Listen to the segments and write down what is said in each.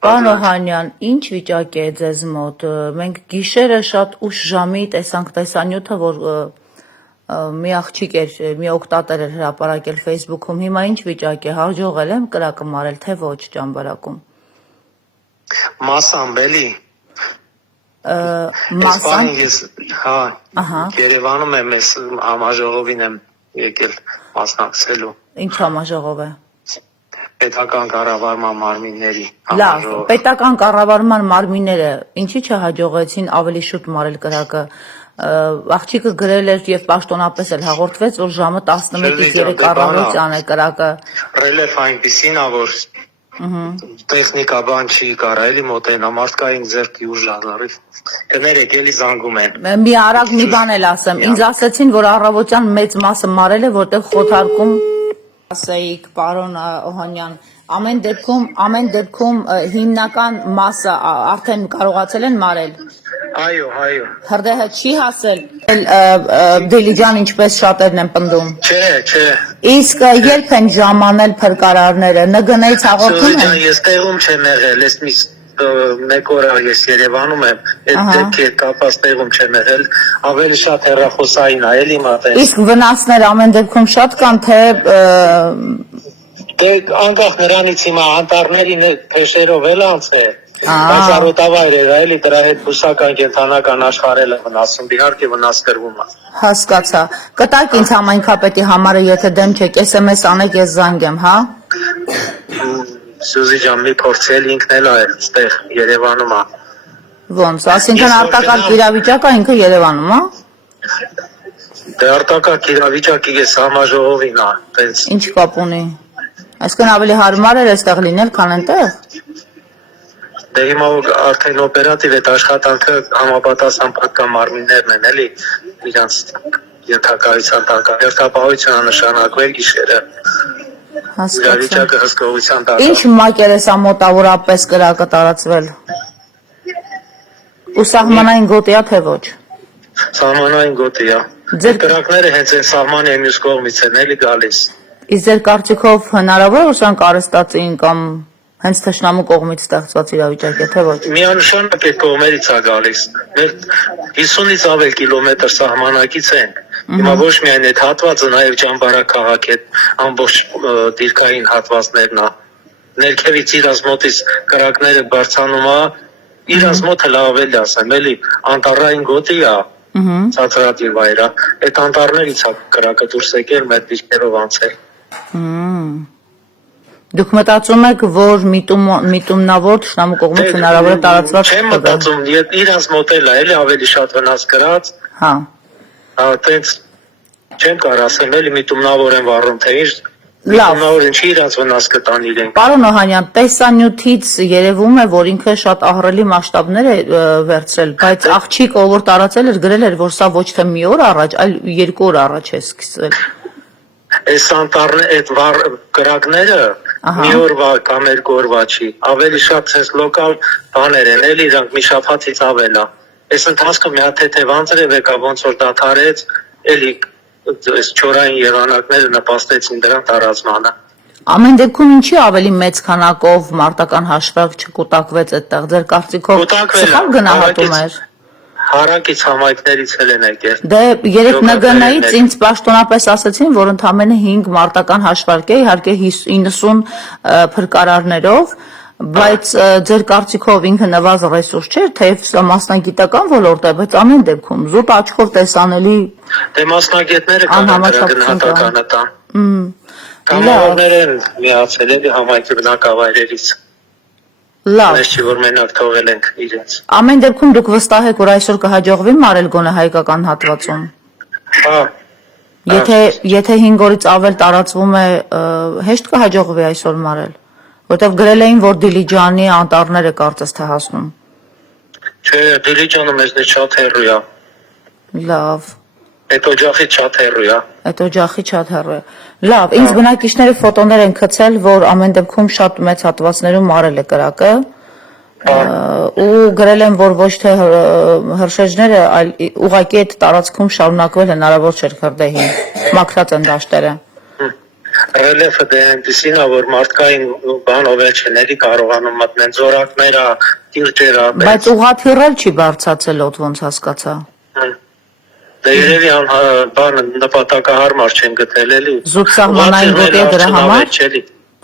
Պարոն Օհանյան, ինչ վիճակ է ձեզ մոտ, մենք գիշերը շատ ուշ ժամի տեսանք տեսանյութը, որ մի աղջիկ էր, մի օգտատեր էր հրապարակել Facebook-ում, հիմա ինչ վիճակ է, հաջողել եմ կրակը մարել, թե ոչ ճամբարակում։ Մասամբ էլի։ Մասամբ։ Հա, Երևանում եմ, ես համաժողովին եմ եկել մասնակցելու։ Ինչ համաժողով է։ Պետական կառավարման մարմինների Լավ, պետական կառավարման մարմինները ինչի չհաջողեցին ավելի շուտ մարել կրակը։ Աղջիկը գրել էր եւ պաշտոնապես էլ հաղորդվեց, որ ժամը 11-ից 3 առավոտյան է կրակը։ Ռելեֆ այնպիսին է, որ տեխնիկա բան չի կարա, էլի մոտենա, մարդկային ձեռքի ուժ ալարի։ Կներեք, էլի զանգում են։ Մի արագ մի բան էլ ասեմ, ինձ ասեցին, որ առավոտյան մեծ մասը մարել է, որտեղ խոթարկում ասեիք, պարոն Օհանյան, ամեն դեպքում հիմնական մասը արդեն կարողացել են մարել։ Այո։ Հրդեհը չի հասել Դիլիջան, ինչպես շատերն են պնդում։ Չէ։ Իսկ երբ են ժամանել փրկարարները, ՆԳՆ-ից հաղորդում են։ Ես տեղում չեմ եղել, ես մեկ օր ես Երևանում եմ, այդ դեպքի հետ կապված տեղում չեմ եղել, ավելի շատ հեռախոսային է, էլի մատեն։ Իսկ վնասներ ամեն դեպքում շատ կան, թե անկախ նրանից հիմա անտառներին փեշերով էլ անցել, բացառոտավայր էր, էլի դրա հետ բուսական կենդանական աշխարհել է վնասում, իհարկե վնաս կրվում է։ Հասկացա։ Կտակ ինձ համայնքապետի համարը, եթե դեմ չեք, SMS անեք, ես զանգեմ, հա։ Սյուզի ջան, մի փորձել ինքն էլ է այստեղ Երևանում է։ Ոնց, այսինքն արտակարգ իրավիճակ է ինքը Երևանում, հա։ Դե արտակարգ իրավիճակի ես համաժողովին է, տենց։ Ինչ կապ ունի։ Այսինքն ավելի հարմար էր այստեղ լինել, քան այնտեղ։ Դե հիմա արդեն օպերատիվ այդ աշխատանքը համապատասխան պատկան մարմիններն են, էլի իրանց ենթակայության տակ։ Հերթապահություն նշանակվել գիշերը։ Իրավիճակը հսկողության տակ։ Ինչ մակերեսա մոտավորապես կրակը տարածվել։ Ու սահմանային գոտի է, թե ոչ։ Սահմանային գոտի է։ Ձեր կրակները հենց այն սահմանի մյուս կողմից են էլի գալիս։ Իսկ ձեր կարծիքով հնարավոր է որ սրանք արհեստացին կամ հենց թշնամու կողմից ստեղծված իրավիճակ է, թե ոչ։ Միանշանակ այդ կողմերից է գալիս։ Մեր 50-ից ավել կիլոմետր սահմանակից են։ Հիմա ոչ միայն այդ հատվածը, նաև Ճամբարակ քաղաքի ամբողջ դիրքային հատվածներն է։ Ներքևից իրաց մոտից կրակները բարձանում է, իրաց մոտը լավ էլ ասեմ, էլի անտառային գոտի է, ցածրադիր վայր է, այդ անտառներից է կրակը դուրս եկել, մեր դիրքերով անցել։ Դուք մտածում եք, որ միտումնավոր թշնամու կողմից հնարավոր է տարածված։ Չեմ մտածում, իրաց մոտ էլ է, էլի ավելի շատ վնաս կրած։ Հա։ Այդպես չեմ կարող ասեմ, էլի միտումնավոր են վառում, թե ինչ Լավ։ միտումնավոր ինչի իրաց վնաս կտան իրենք։ Պարոն Օհանյան, տեսանյութից երևում է, որ ինքը շատ ահռելի մասշտաբներ է վերցրել, բայց աղջիկը, որ տարածել էր, գրել էր, որ սա ոչ թե մի օր առաջ, այլ 2 օր առաջ է սկսել։ Այս անտառը, այդ կրակները մի օրվա կամ 2 օրվա չի, ավելի շատ sense լոկալ բաներ են, էլի իրանք մի շաբաթից ավել է։ Այս ընթացքում մի հատ թեթև անձրև եկա, ոնց որ դադարեց, էլի այս չորային եղանակները նպաստեցին դրան տարածմանը։ Ամեն դեպքում ինչի ավելի մեծ քանակով մարտական հաշվարկ չկուտակվեց այդտեղ, ձեր կարծիքով սխալ գնահատում էր։ Հարակից համայնքներից էլ են եկել։ Դե երեք ՆԳՆ-ից ինձ պաշտոնապես ասացին, որ ընդամենը 5 մարտական հաշվարկ է, իհարկե 90 փրկարարներով, բայց ձեր կարծիքով ինքը նվազ ռեսուրս չէր, թեև սա մասնագիտական ոլորտ է, բայց ամեն դեպքում զուտ աչքով տեսանելի։ Դե մասնագետները գնահատականը տան։ Կամավորներ են միացել էլի համայնքի բնակավայրերից։ Լավ։ Ես չի որ մենակ թողել ենք իրենց։ Ամեն դեպքում դուք վստահ եք, որ այսօր կհաջողվի մարել գոնե հայկական հատվածում։ Հա։ Եթե 5 օրից ավել տարածվում է, հեշտ կհաջողվի այսօր մարել, որտեղ գրել էին, որ Դիլիջանի անտառները կարծես թե հասնում։ Չէ, Դիլիջանը մեզնից շատ հեռու է։ Լավ։ Այդ օջախից շատ հեռու է։ Այդ օջախից շատ հեռու է։ Լավ, ինձ բնակիչները ֆոտոներ են գցել, որ ամեն դեպքում շատ մեծ հատվածներում մարել է կրակը։ Ու գրել են, որ ոչ թե հրշեջները, այլ ուղղակի այդ տարածքում շարունակվել հնարավոր չէր հրդեհին։ Մաքրած են դաշտերը։ ռելիեֆը դե այնպեսին է, որ մարդկային բանով էլ չների կարողանում մտնեն զորակները, տիրճերը, Բայց ուղղաթիռել չի բարձացել օդ ոնց հասկացա։ Դե երևի բանը նպատակահարմար չեն գտել էլի։ Զուտ սահմանային գոտի է դրա համար։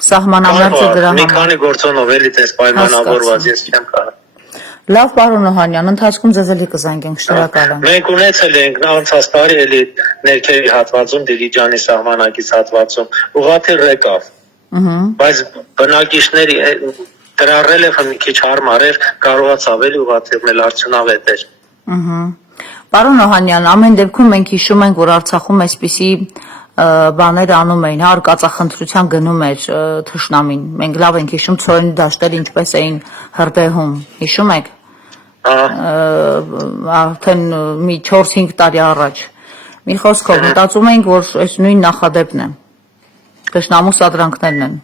Սահմանամերձը դրա Մի համար։ քանի գործոնով էլի դες պայմանավորված ես չեմ կարող։ Լավ, պարոն Օհանյան, ընթացքում ձեզ էլի կզանգենք, շնորհակալ եմ։ Մենք ունեցել ենք անցած տարի էլի ներքևի հատվածում Դիլիջանի սահմանակից հատվածում ուղղաթիռ եկավ։ Բայց բնակիչների դրա ռելիեֆը մի քիչ հարմար էր, կարողաց ավելի ուղղաթիռն էլ արդյունավետ էր։ Պարոն Օհանյան, ամեն դեպքում մենք հիշում ենք, որ Արցախում այսպիսի բաներ անում էին, արկածախնդրության գնում էր թշնամին։ Մենք լավ ենք հիշում ցորենի դաշտերը ինչպես էին հրդեհում, հիշում եք։ Արդեն մի 4-5 տարի առաջ։ Մի խոսքով մտածում ենք, որ այս նույն նախադեպն է։ Թշնամու սադրանքներն են։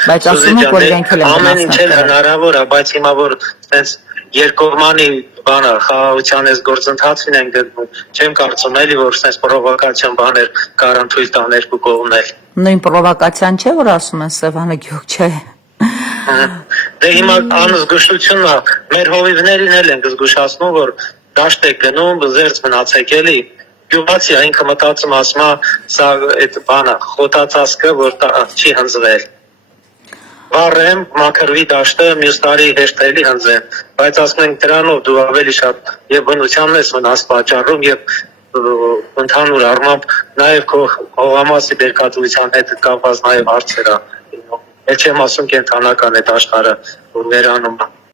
Բայց ասում եք, որ իրենք էլ են ամեն ինչ էլ հնարավոր է, բայց հիմա որ այդպես երկկողմանի բանը խաղաղության այս գործընթացին են գտնում, չեմ կարծում էլի որ այդպես պրովոկացիոն բաներ կարան թույլ տան երկու կողմներ։ Նույն պրովոկացիան չէ, որ ասում են Սևանը գյուղ չէ։ Դե հիմա անզգուշությունն է, մեր հովիվներին էլ են զգուշացնում, որ դաշտ է գնում, զերծ մնացեք էլի։ Գյուղացի ինքը մտածում ասում է, սա այդ բանը խոտածածկը, որ չի հնձվել։ Վառեմ, մաքրվի դաշտը, մյուս տարի հեշտ էլի հնձեմ, բայց ասում ենք դրանով դու ավելի շատ եւ բնությանն ես վնաս պատճառում եւ ընդհանուր առմամբ նաեւ քո հողամասի բերկատվության հետ կապված նաեւ հարցեր ա։ Էլ չեմ ասում կենթանական այդ աշխարհը որ վերանում է։